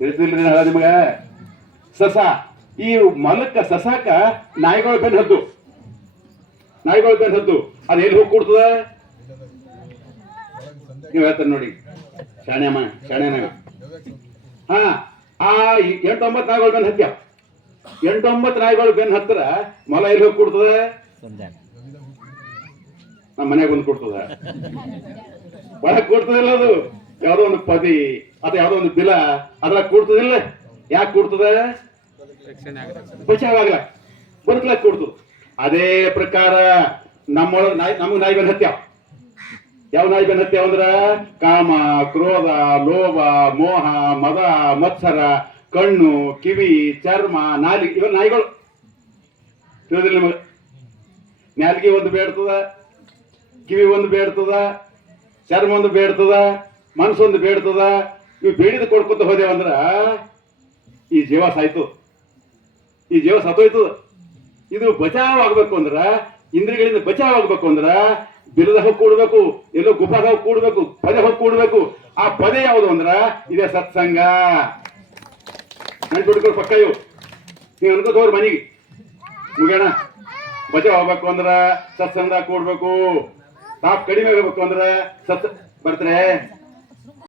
ತಿಳಿದಿಲ್ರಿ ನಿಮಗ? ಸಸ, ಈ ಮಲಕ್ಕ ಸಸಾಕ ನಾಯಿಗಳು ಬೆನ್ ಹದ್ದು. ನಾಯಿಗಳು ಬೆನ್ ಹದ್ದು. ಅದು ಎಲ್ಲಿ ಹೋಗಿ ಕೊಡ್ತದ? ನೀವು ಹೇಳ್ತಾರೆ ನೋಡಿ. ಶಾಣ್ಯಮ್ಮ ಶಾಣ್ಯನಾಗ ಹಾ, ಆ ಎಂಟೊಂಬತ್ತು ನಾಯಿಗಳು ಬೆನ್ ಹತ್ಯ. ಎಂಟೊಂಬತ್ತು ನಾಯಿಗಳು ಬೆನ್ ಹತ್ತಿರ ಮೊಲ ಎಲ್ಲಿ ಹೋಗಿ ಕೊಡ್ತದೆ? ನಮ್ಮ ಮನೆಗೆ ಬಂದು ಕೊಡ್ತದ. ಒಳಗ್ ಕೊಡ್ತದಲ್ಲ ಅದು. ಯಾವ್ದೋ ಒಂದು ಪದಿ ಅಥವಾ ಯಾವುದೋ ಒಂದು ಬಿಲ ಅದ್ರಾಗ ಕೂಡ್ತದಿಲ್ಲ ಯಾಕೆ ಕೂಡ್ತದ? ಬಚಾವಾಗ್ಲ ಬದುಕಲ ಕೂಡ್ತು? ಅದೇ ಪ್ರಕಾರ ನಮ್ಮೊಳಗೆ ನಾಯಿ ನಮಗ್ ನಾಯಿ ಬೆನ್ ಹತ್ಯಾವ ಯಾವ ನಾಯಿ ಬೆನ್ ಹತ್ಯಾವ ಅಂದ್ರ? ಕಾಮ, ಕ್ರೋಧ, ಲೋಭ, ಮೋಹ, ಮದ, ಮತ್ಸರ, ಕಣ್ಣು, ಕಿವಿ, ಚರ್ಮ, ನಾಲಿ ಇವ ನಾಯಿಗಳು. ತಿಳಿದಿಲ್ಲ ನಿಮಗೆ? ನಾಲಿಗೆ ಒಂದು ಬೇಡ್ತದ, ಕಿವಿ ಒಂದು ಬೇಡ್ತದ, ಚರ್ಮ ಒಂದು ಬೇಡ್ತದ ಮನಸ್ಸೊಂದು ಬೇಡ್ತದ? ಇವು ಬೇಡಿದ ಕೊಡ್ಕೊತ ಹೋದೇವಂದ್ರ ಈ ಜೀವ ಸಾಯ್ತು. ಈ ಜೀವ ಸತ್ತೋಯ್ತದ. ಇದು ಬಚಾವ್ ಆಗ್ಬೇಕು ಅಂದ್ರ ಇಂದ್ರಿಗಳಿಂದ ಬಚಾವ್ ಆಗ್ಬೇಕು ಅಂದ್ರ, ಬಿಲದ ಹೋಗಿ ಕೂಡ್ಬೇಕು, ಎಲ್ಲೋ ಗುಫಾಗ ಹೋಗಿ ಕೂಡ್ಬೇಕು, ಪದೇ ಹೋಗಿ ಕೂಡ್ಬೇಕು. ಆ ಪದೇ ಯಾವುದು ಅಂದ್ರ, ಇದೇ ಸತ್ಸಂಗ. ನೆನ್ಪಿಟ್ಕೊಂಡು ಪಕ್ಕ ಇವು. ನೀವು ಅನ್ಕೋತ ಹೋಗ್ರಿ ಮನೆಗೆ. ಮುಗಿಯೋಣ. ಬಚಾವ್ ಆಗ್ಬೇಕು ಅಂದ್ರ, ಸತ್ಸಂಗ ಕೂಡ್ಬೇಕು. ತಾಪ್ ಕಡಿಮೆ ಆಗ್ಬೇಕು ಅಂದ್ರ ಸತ್ ಬರ್ತಾರೆ.